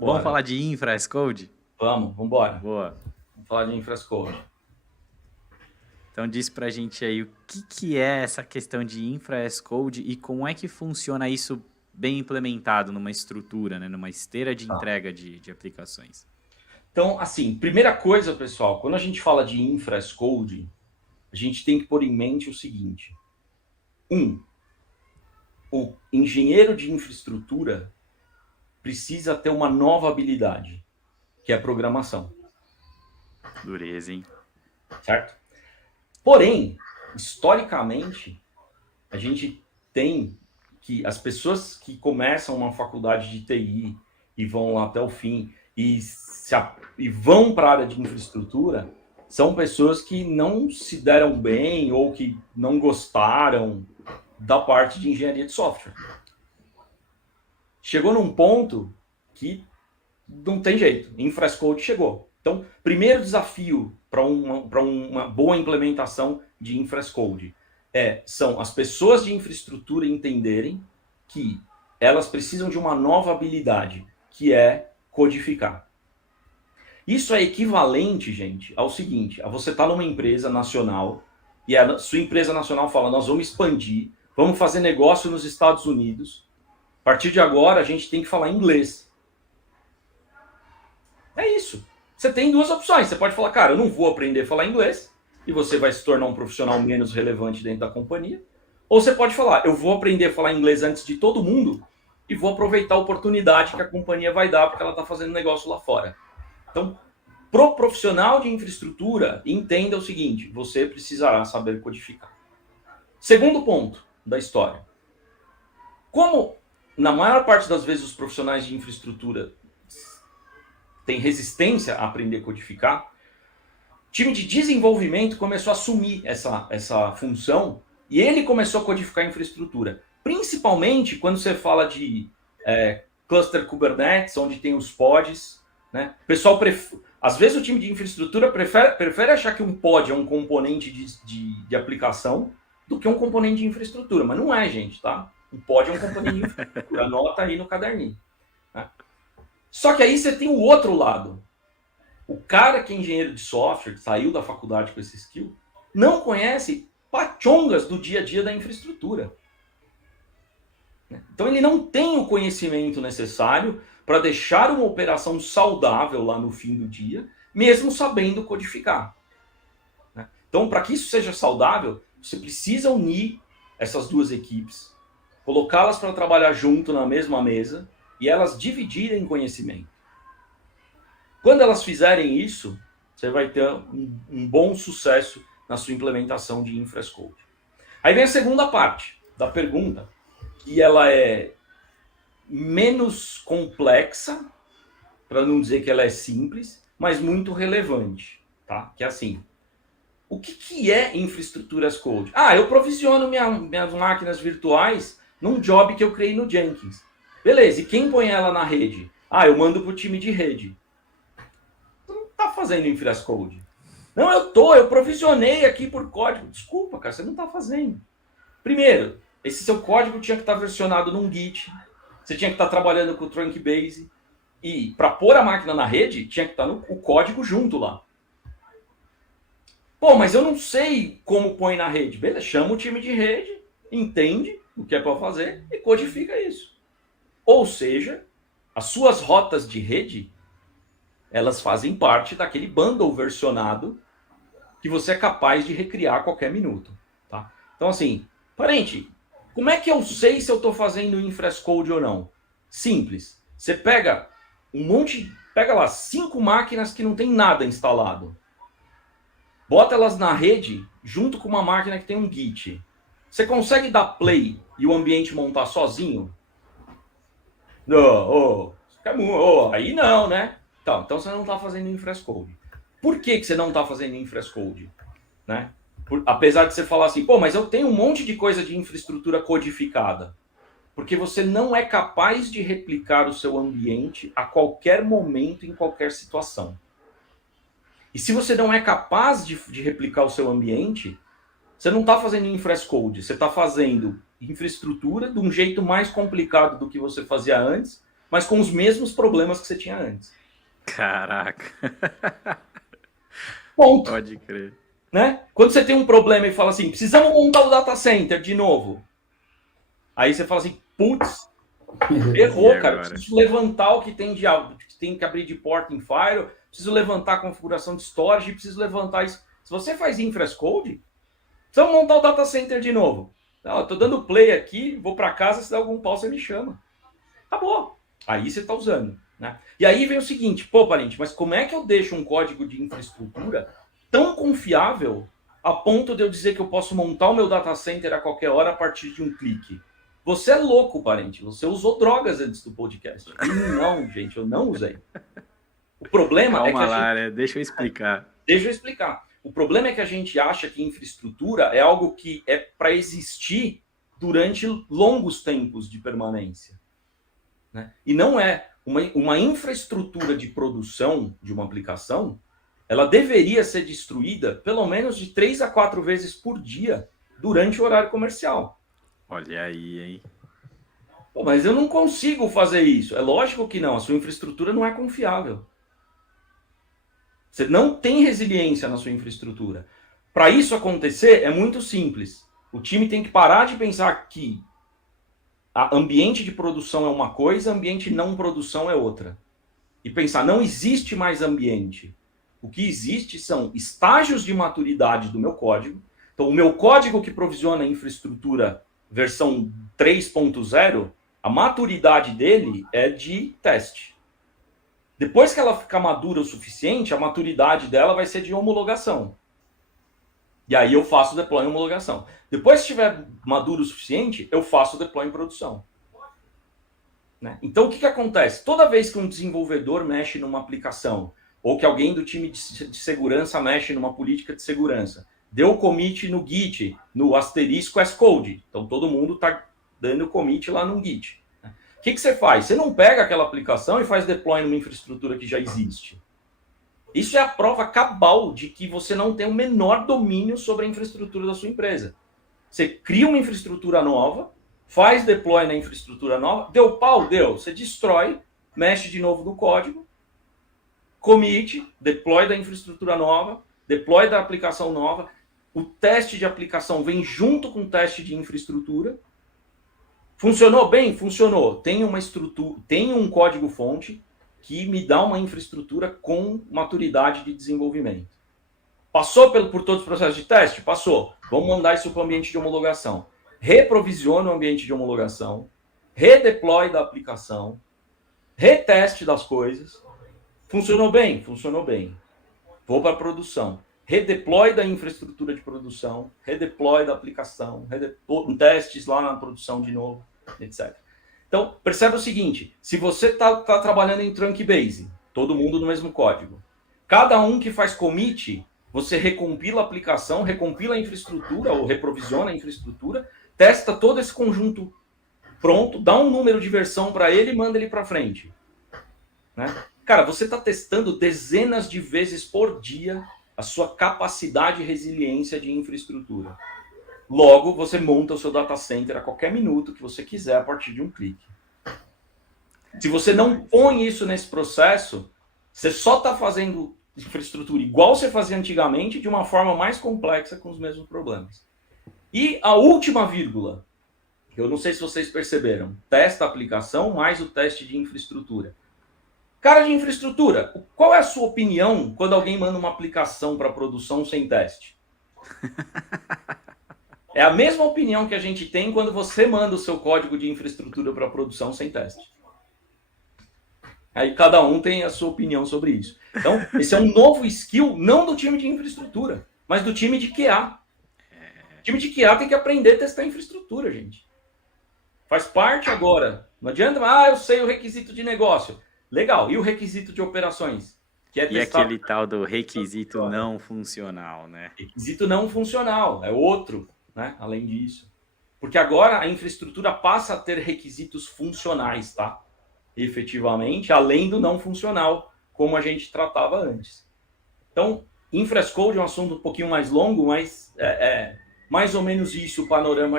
Vamos falar de Infra as Code? Vamos embora. Boa. Vamos falar de Infra as Code. Então diz pra gente aí o que é essa questão de Infra as Code e como é que funciona isso bem implementado numa estrutura, né? Numa esteira de entrega de aplicações. Então, assim, primeira coisa, pessoal, quando a gente fala de Infra as Code, a gente tem que pôr em mente o seguinte. O engenheiro de infraestrutura precisa ter uma nova habilidade, que é a programação. Dureza, hein? Certo? Porém, historicamente, a gente tem que as pessoas que começam uma faculdade de TI e vão lá até o fim e vão para a área de infraestrutura, são pessoas que não se deram bem ou que não gostaram da parte de engenharia de software. Chegou num ponto que não tem jeito, Infra as Code chegou. Então, primeiro desafio para uma boa implementação de Infra as Code são as pessoas de infraestrutura entenderem que elas precisam de uma nova habilidade, que é codificar. Isso é equivalente, gente, ao seguinte, a você estar numa empresa nacional e a sua empresa nacional fala, nós vamos expandir, vamos fazer negócio nos Estados Unidos, a partir de agora a gente tem que falar inglês. É isso. Você tem duas opções. Você pode falar, cara, eu não vou aprender a falar inglês, e você vai se tornar um profissional menos relevante dentro da companhia. Ou você pode falar, eu vou aprender a falar inglês antes de todo mundo e vou aproveitar a oportunidade que a companhia vai dar porque ela está fazendo negócio lá fora. Então, pro profissional de infraestrutura, entenda o seguinte, você precisará saber codificar. Segundo ponto da história. Como, na maior parte das vezes, os profissionais de infraestrutura tem resistência a aprender a codificar, o time de desenvolvimento começou a assumir essa função e ele começou a codificar a infraestrutura. Principalmente quando você fala de cluster Kubernetes, onde tem os pods. Né? O pessoal às vezes o time de infraestrutura prefere achar que um pod é um componente de aplicação do que um componente de infraestrutura. Mas não é, gente, tá? Um pod é um componente de infraestrutura. Anota aí no caderninho. Né? Só que aí você tem o outro lado. O cara que é engenheiro de software, saiu da faculdade com esse skill, não conhece pachongas do dia a dia da infraestrutura. Então ele não tem o conhecimento necessário para deixar uma operação saudável lá no fim do dia, mesmo sabendo codificar. Então, para que isso seja saudável, você precisa unir essas duas equipes, colocá-las para trabalhar junto na mesma mesa e elas dividirem conhecimento. Quando elas fizerem isso, você vai ter um bom sucesso na sua implementação de Infra as Code. Aí vem a segunda parte da pergunta, que ela é menos complexa, para não dizer que ela é simples, mas muito relevante, tá? Que é assim, o que é infraestrutura as code? Eu provisiono minhas máquinas virtuais num job que eu criei no Jenkins. Beleza, e quem põe ela na rede? Eu mando para o time de rede. Tu não tá fazendo Infra as Code. Não, eu provisionei aqui por código. Desculpa, cara, você não tá fazendo. Primeiro, esse seu código tinha que estar versionado num Git, você tinha que estar trabalhando com o Trunkbase, e para pôr a máquina na rede, tinha que estar o código junto lá. Pô, mas eu não sei como põe na rede. Beleza, chama o time de rede, entende o que é para fazer e codifica isso. Ou seja, as suas rotas de rede, elas fazem parte daquele bundle versionado que você é capaz de recriar a qualquer minuto. Tá? Então assim, parente, como é que eu sei se eu estou fazendo Infra as Code ou não? Simples. Você pega pega lá 5 máquinas que não tem nada instalado. Bota elas na rede junto com uma máquina que tem um Git. Você consegue dar play e o ambiente montar sozinho? Não, aí não, né? Então você não está fazendo Infra as Code. Por que você não está fazendo Infra as Code? Né? Apesar de você falar assim, mas eu tenho um monte de coisa de infraestrutura codificada. Porque você não é capaz de replicar o seu ambiente a qualquer momento, em qualquer situação. E se você não é capaz de replicar o seu ambiente, você não está fazendo Infra as Code, você está fazendo infraestrutura de um jeito mais complicado do que você fazia antes, mas com os mesmos problemas que você tinha antes. Caraca. Ponto. Pode crer. Né? Quando você tem um problema e fala assim, precisamos montar o data center de novo. Aí você fala assim, putz, errou, cara. Preciso levantar o que tem que abrir de porta em Firewall, preciso levantar a configuração de storage, preciso levantar isso. Se você faz infra as code, precisamos montar o data center de novo. Estou dando play aqui, vou para casa, se der algum pau, você me chama. Acabou. Aí você está usando. Né? E aí vem o seguinte, pô, parente, mas como é que eu deixo um código de infraestrutura tão confiável a ponto de eu dizer que eu posso montar o meu data center a qualquer hora a partir de um clique? Você é louco, parente. Você usou drogas antes do podcast. E não, gente, eu não usei. O problema é que deixa eu explicar. Deixa eu explicar. O problema é que a gente acha que infraestrutura é algo que é para existir durante longos tempos de permanência. Né? E não é. Uma infraestrutura de produção de uma aplicação, ela deveria ser destruída pelo menos de 3 a 4 vezes por dia durante o horário comercial. Olha aí, hein? Pô, mas eu não consigo fazer isso. É lógico que não. A sua infraestrutura não é confiável. Você não tem resiliência na sua infraestrutura. Para isso acontecer, é muito simples. O time tem que parar de pensar que ambiente de produção é uma coisa, ambiente não produção é outra. E pensar, não existe mais ambiente. O que existe são estágios de maturidade do meu código. Então, o meu código que provisiona a infraestrutura versão 3.0, a maturidade dele é de teste. Depois que ela ficar madura o suficiente, a maturidade dela vai ser de homologação. E aí eu faço o deploy em homologação. Depois que estiver maduro o suficiente, eu faço o deploy em produção. Né? Então, o que acontece? Toda vez que um desenvolvedor mexe numa aplicação, ou que alguém do time de segurança mexe numa política de segurança, deu commit no Git, no asterisco S-Code. Então, todo mundo está dando commit lá no Git. O que você faz? Você não pega aquela aplicação e faz deploy numa infraestrutura que já existe. Isso é a prova cabal de que você não tem o menor domínio sobre a infraestrutura da sua empresa. Você cria uma infraestrutura nova, faz deploy na infraestrutura nova, deu pau, deu. Você destrói, mexe de novo no código, commit, deploy da infraestrutura nova, deploy da aplicação nova. O teste de aplicação vem junto com o teste de infraestrutura. Funcionou bem? Funcionou. Tem uma estrutura, tem um código-fonte que me dá uma infraestrutura com maturidade de desenvolvimento. Passou por todos os processos de teste? Passou. Vamos mandar isso para o ambiente de homologação. Reprovisiona o ambiente de homologação, redeploy da aplicação, reteste das coisas. Funcionou bem? Funcionou bem. Vou para a produção. Redeploy da infraestrutura de produção, redeploy da aplicação, testes lá na produção de novo, etc. Então, percebe o seguinte, se você está trabalhando em Trunkbase, todo mundo no mesmo código, cada um que faz commit, você recompila a aplicação, recompila a infraestrutura, ou reprovisiona a infraestrutura, testa todo esse conjunto pronto, dá um número de versão para ele e manda ele para frente. Né? Cara, você está testando dezenas de vezes por dia a sua capacidade e resiliência de infraestrutura. Logo, você monta o seu data center a qualquer minuto que você quiser a partir de um clique. Se você não põe isso nesse processo, você só está fazendo infraestrutura igual você fazia antigamente, de uma forma mais complexa com os mesmos problemas. E a última vírgula, eu não sei se vocês perceberam, testa a aplicação mais o teste de infraestrutura. Cara de infraestrutura, qual é a sua opinião quando alguém manda uma aplicação para produção sem teste? É a mesma opinião que a gente tem quando você manda o seu código de infraestrutura para produção sem teste. Aí cada um tem a sua opinião sobre isso. Então, esse é um novo skill, não do time de infraestrutura, mas do time de QA. O time de QA tem que aprender a testar infraestrutura, gente. Faz parte agora. Não adianta, eu sei o requisito de negócio. Legal, e o requisito de operações? Que é e aquele tal do requisito não funcional, né? Requisito não funcional, é outro, né? Além disso. Porque agora a infraestrutura passa a ter requisitos funcionais, tá? Efetivamente, além do não funcional, como a gente tratava antes. Então, infra as code é um assunto um pouquinho mais longo, mas é mais ou menos isso o panorama